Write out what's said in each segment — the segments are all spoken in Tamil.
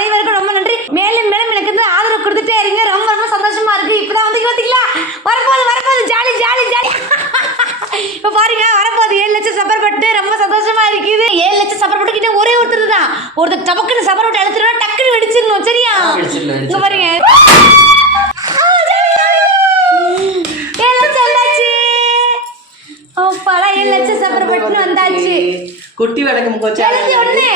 அனைவருக்கும் ரொம்ப நன்றி. மேலும் மேலும் எனக்கு வந்து ஆதரவு கொடுத்துட்டே இருங்க. ரொம்ப ரொம்ப சந்தோஷமா இருக்கு. இப்பதான் வந்து பார்த்தீங்களா வரப்போகுது வரப்போகுது. Jolly jolly jolly. இப்போ பாருங்க வரப்போகுது. ஏழு லட்சம் சப்பர் பட்டு ரொம்ப சந்தோஷமா இருக்குது. ஏழு லட்சம் சப்பர் பட்டு கிட்ட ஒரே ஒருத்தர் தான். ஒருத்தர் டபக்குன்னு சப்பர் பட்டு அழுத்துறோம் டக்குன்னு வெடிச்சிடணும். சரியா? இங்க பாருங்க. குட்டி வணக்கம் கோச்சா எழுதி ஒண்ணு.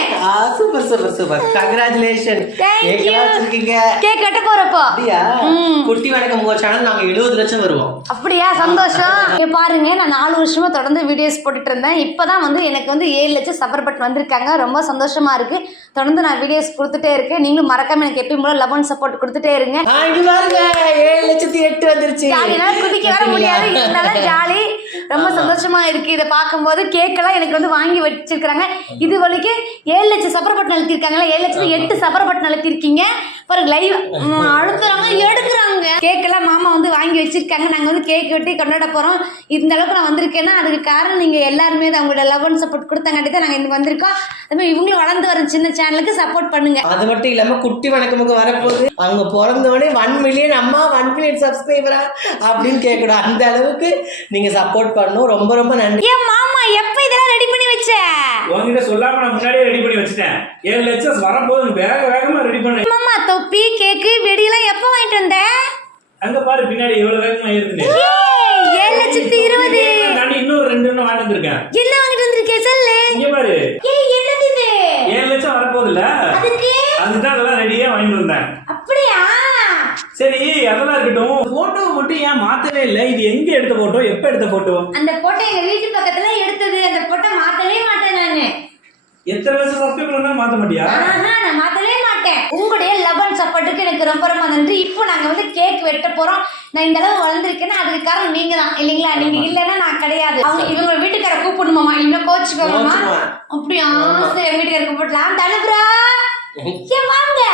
சூப்பர் சூப்பர் சூப்பர் கங்க்ராச்சுலேஷன் வச்சிருக்கீங்க? கேக் வெட்ட போறப்போ. அப்படியா. குட்டி வணக்கம் உங்க சேனல் நாங்க எழுபது லட்சம் வருவோம். அப்படியா? சந்தோஷம். இங்க பாருங்க நான் நாலு வருஷமா தொடர்ந்து வீடியோஸ் போட்டுட்டு இருந்தேன். இப்பதான் வந்து எனக்கு வந்து ஏழு லட்சம் சப்பர் பட் வந்திருக்காங்க. ரொம்ப சந்தோஷமா இருக்கு. தொடர்ந்து நான் வீடியோஸ் கொடுத்துட்டே இருக்கேன். நீங்களும் மறக்காம எனக்கு எப்பயும் போல லவ் அண்ட் சப்போர்ட் கொடுத்துட்டே இருங்க. பாருங்க. ஏழு லட்சத்தி எட்டு வந்துருச்சு. குதிக்க வர முடியாது. இருந்தாலும் ஜாலி ரொம்ப சந்தோஷமா இருக்கு. இதை பார்க்கும்போது கேக்கெல்லாம் எனக்கு வந்து வாங்கி வச்சிருக்காங்க இது வரைக்கும் ஏழு லட்சம் சப்பர் பட்டன் அழுத்திருக்காங்களா ஏழு லட்சம் எட்டு சப்பர் பட்டன் அழுத்திருக்கீங்க. பாருங்க லைவ் அழுத்துறாங்க எடுக்கிறாங்க. கேக்கெல்லாம் மாமா வந்து வாங்கி வச்சிருக்காங்க. நாங்க வந்து கேக் வெட்டி கொண்டாட போறோம். இந்த அளவுக்கு நான் வந்திருக்கேன்னா அதுக்கு காரணம் நீங்க எல்லாருமே தான் உங்களோட லவ் அண்ட் சப்போர்ட் கொடுத்தங்காட்டி தான் நாங்க இங்க வந்திருக்கோம். அது மாதிரி இவங்களும் வளர்ந்து வர சின்ன சேனலுக்கு சப்போர்ட் பண்ணுங்க. அது மட்டும் இல்லாம குட்டி வணக்கமுக்கு வரப்போகுது. அவங்க பிறந்தவொடனே ஒன் மில்லியன் அம்மா ஒன் மில்லியன் சப்ஸ்கிரைபரா அப்படின்னு கேட்கணும். அந்த அளவுக்கு நீங்க சப்போர்ட் பண்ணணும். ரொம்ப ரொம்ப நன்றி. ஏன் மாமா எப்ப இதெல்லாம் ரெடி பண்ணி வச்ச? உங்ககிட்ட சொல்லாம நான் முன்னாடியே ரெடி பண்ணி வச்சுட்டேன். ஏழு லட்சம் வரப்போது வேக வேகமா ரெடி பண்ணு. மாமா தொப்பி கேக்கு வெடியெல்லாம் எப்போ வாங்கிட்டு வந்த? அங்க பாரு பின்னாடி எவ்வளவு வேகமா ஏய், ஏழு லட்சத்தி இருபது. நான் இன்னொரு ரெண்டு எண்ணம் வாங்கிட்டு வந்திருக்கேன். என்ன வாங்கிட்டு வந்திருக்கே சொல்லு. இங்க பாரு. ஏய் என்னது இது? ஏழு லட்சம் வரப்போகுதுல்ல? அதுக்கு? அதுதான் அதெல்லாம் ரெடியா வாங்கிட்டு வந்தேன். அப்படியா? சரி அதெல்லாம் இருக்கட்டும். போட்டோ மட்டும் ஏன் மாத்தவே இல்லை? இது எங்க எடுத்த போட்டோ எப்ப எடுத்த போட்டோ அந்த போட்டோ எங்க வீட்டு பக்கத்துல எடுத்தது. அந்த போட்டோ மாத்தவே மாட்டேன் நானு. எத்தனை வருஷம் சப்ஸ்கிரைப் பண்ணா மாத்த மாட்டியா? நான் மாத்தவே மாட்டேன். உங்களுடைய லவ் அண்ட் சப்போர்ட்டுக்கு எனக்கு ரொம்ப ரொம்ப நன்றி. இப்போ நாங்க வந்து கேக் வெட்ட போறோம். நான் இந்த அளவு வளர்ந்துருக்கேன்னா அதுக்கு காரணம் நீங்க தான் இல்லைங்களா நீங்க இல்லைன்னா நான் கிடையாது. அவங்க இவங்க வீட்டுக்கார கூப்பிடணுமாமா இன்னும் கோச்சுக்கோமாமா. அப்படியா. சரி வீட்டுக்கார கூப்பிடலாம் தனுப்ரா வாங்க.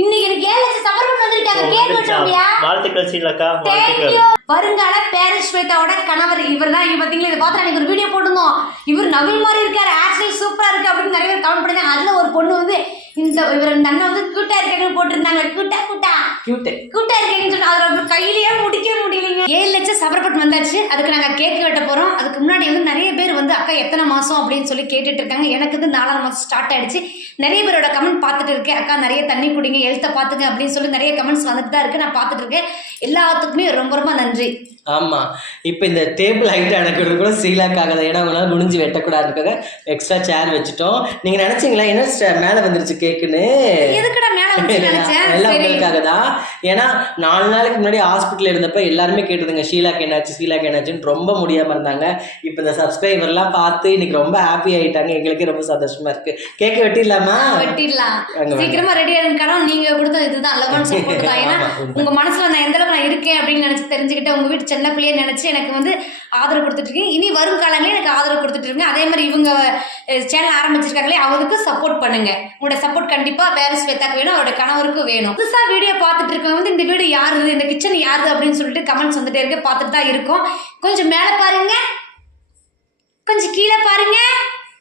இன்னைக்கு எனக்கு ஏழு லட்சம் சப்பரம் வந்திருக்காங்க கேக் வெட்டுறோம்யா வாழ்த்துக்கள் ஸ்ரீலக்கா தேங்க்யூ வாழ்த்துக்கள். வருங்கால பேரண்ட் ஸ்வேதாவோட கணவர். இவர் தான் இவர் பாத்தீங்களா? இதை பார்த்து எனக்கு ஒரு வீடியோ போட்டிருந்தோம். இவர் நவீன் மாதிரி இருக்காரு. ஆக்சுவலி சூப்பரா இருக்கு அப்படின்னு நிறைய பேர் கமெண்ட் பண்ணாங்க அதுல ஒரு பொண்ணு வந்து இந்த இவர் இந்த அண்ணன் வந்து கூட்டா இருக்காங்கன்னு போட்டிருந்தாங்க. கூட்டா கூட்டா கியூட்டு கூட்டா இருக்கீங்கன்னு சொன்னா ஒரு கையிலேயே முடிக்க முடியலைங்க. ஏழு லட்சம் சபரப்பட்டு வந்தாச்சு. அதுக்கு நாங்க கேக் வெட்ட போறோம். அதுக்கு முன்னாடி வந்து நிறைய பேர் வந்து அக்கா எத்தனை மாசம்? அப்படின்னு சொல்லி கேட்டுட்டு இருக்காங்க. எனக்கு வந்து நாலாவது மாசம் ஸ்டார்ட் ஆயிடுச்சு. நிறைய பேரோட கமெண்ட் பார்த்துட்டு இருக்கேன். அக்கா நிறைய தண்ணி குடிங்க எழுத்த பாத்துங்க அப்படின்னு சொல்லி நிறைய கமெண்ட்ஸ் வந்துட்டு தான் இருக்கு. நான் பார்த்துட்டு இருக்கேன். எல்லாத்துக்குமே ரொம்ப ரொம்ப நன்றி. ஆமா. இப்போ இந்த டேபிள் ஹைட் அடக்கிறது கூட ஸ்ரீலாக்காக தான் ஏன்னா அவங்களால குனிஞ்சு வெட்டக்கூடாதுக்காக எக்ஸ்ட்ரா சேர் வச்சுட்டோம். நீங்க நினைச்சீங்களா என்ன மேல வந்துருச்சு கேக்குன்னு? எல்லாம் உங்களுக்காக தான் ஏன்னா நாலு நாளைக்கு முன்னாடி ஹாஸ்பிட்டல் இருந்தப்ப எல்லாருமே கேட்டதுங்க ஷீலாக்கு என்னாச்சு ஷீலாக்கு என்னாச்சுன்னு ரொம்ப முடியாம இருந்தாங்க. இப்போ இந்த சப்ஸ்கிரைபர்லாம் பார்த்து இன்னைக்கு ரொம்ப ஹாப்பி ஆயிட்டாங்க. எங்களுக்கே ரொம்ப சந்தோஷமா இருக்கு. கேக்க வெட்டிடலாமா? வெட்டிடலாம். சீக்கிரமா ரெடி ஆகணும் நீங்க கொடுத்த இதுதான். லவன் சப்போர்ட் தான். ஏன்னா ஆமா, உண்மை. உங்க மனசுல நான் எந்த அளவுக்கு நான் இருக்கேன் அப்படின்னு நினைச்சு தெரிஞ்சுக்கிட்டு உங்க வீட்டு சின்ன பிள்ளைய நினைச்சு எனக்கு வந்து ஆதரவு கொடுத்துட்டு இனி வரும் காலங்களே எனக்கு ஆதரவு கொடுத்துட்ருங்க அதே மாதிரி இவங்க சேனல் ஆரம்பிச்சிருக்காங்களே அவங்களுக்கு சப்போர்ட் பண்ணுங்க. உங்களோட சப்போர்ட் கண்டிப்பா வேற ஸ்வேதாக்கு வேணும் அவரோட கணவருக்கும் வேணும். புதுசா வீடியோ பார்த்துட்டு இருக்கவங்க வந்து இந்த வீடு யாருது இந்த கிச்சன் யாருது அப்படின்னு சொல்லிட்டு கமெண்ட்ஸ் வந்துட்டே இருக்கு. பார்த்துட்டு தான் இருக்கும். கொஞ்சம் மேலே பாருங்க. கொஞ்சம் கீழே பாருங்க.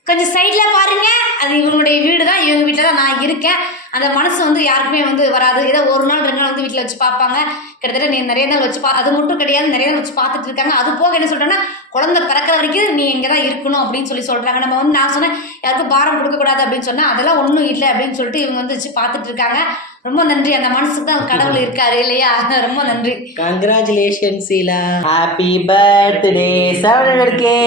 கொஞ்சம் சைடில் பாருங்க. அது இவங்களுடைய வீடு தான் இவங்க வீட்டில் தான் நான் இருக்கேன். அந்த மனசு வந்து யாருக்குமே வந்து வராது. ஏதோ ஒரு நாள் ரெண்டு நாள் வந்து வீட்டில் வச்சு பார்ப்பாங்க. கிட்டத்தட்ட நீ நிறைய நாள் வச்சு பா அது மட்டும் கிடையாது. நிறைய நாள் வச்சு பார்த்துட்டு இருக்காங்க. அது போக என்ன சொல்கிறேன்னா குழந்தை பிறக்கிற வரைக்கும் நீ இங்கே தான் இருக்கணும் அப்படின்னு சொல்லி சொல்கிறாங்க நம்ம வந்து நான் சொன்னேன் யாருக்கும் பாரம் கொடுக்கக்கூடாது அப்படின்னு சொன்னேன் அதெல்லாம் ஒன்றும் இல்லை அப்படின்னு சொல்லிட்டு இவங்க வந்து வச்சு பார்த்துட்டு இருக்காங்க. ரொம்ப நன்றி. அந்த மனசுக்கு தான் கடவுள் இருக்காரு இல்லையா? ரொம்ப நன்றி. Congratulation Sheela. Happy birthday seven hundred K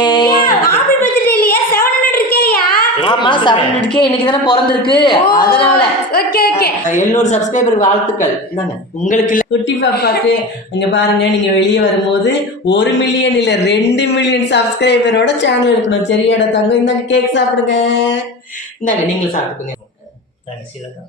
happy birthday இல்லையா செவன் ஹண்ட்ரட் இருக்கேயா ஆமா செவன் ஹண்ட்ரட் கே இன்னைக்கு தானே பிறந்திருக்கு. அதனால ஓகே ஓகே. எழுநூறு சப்ஸ்கிரைபர் வாழ்த்துக்கள். இந்தாங்க உங்களுக்கு இல்ல குட்டி பாப்பாக்கு இங்க பாருங்க நீங்க வெளியே வரும்போது ஒரு மில்லியன் இல்ல ரெண்டு மில்லியன் சப்ஸ்கிரைபரோட சேனல் இருக்கணும். சரியாடா தங்கம் இந்தாங்க கேக் சாப்பிடுங்க. இந்தாங்க நீங்களும் ஸ்ரீலக்கா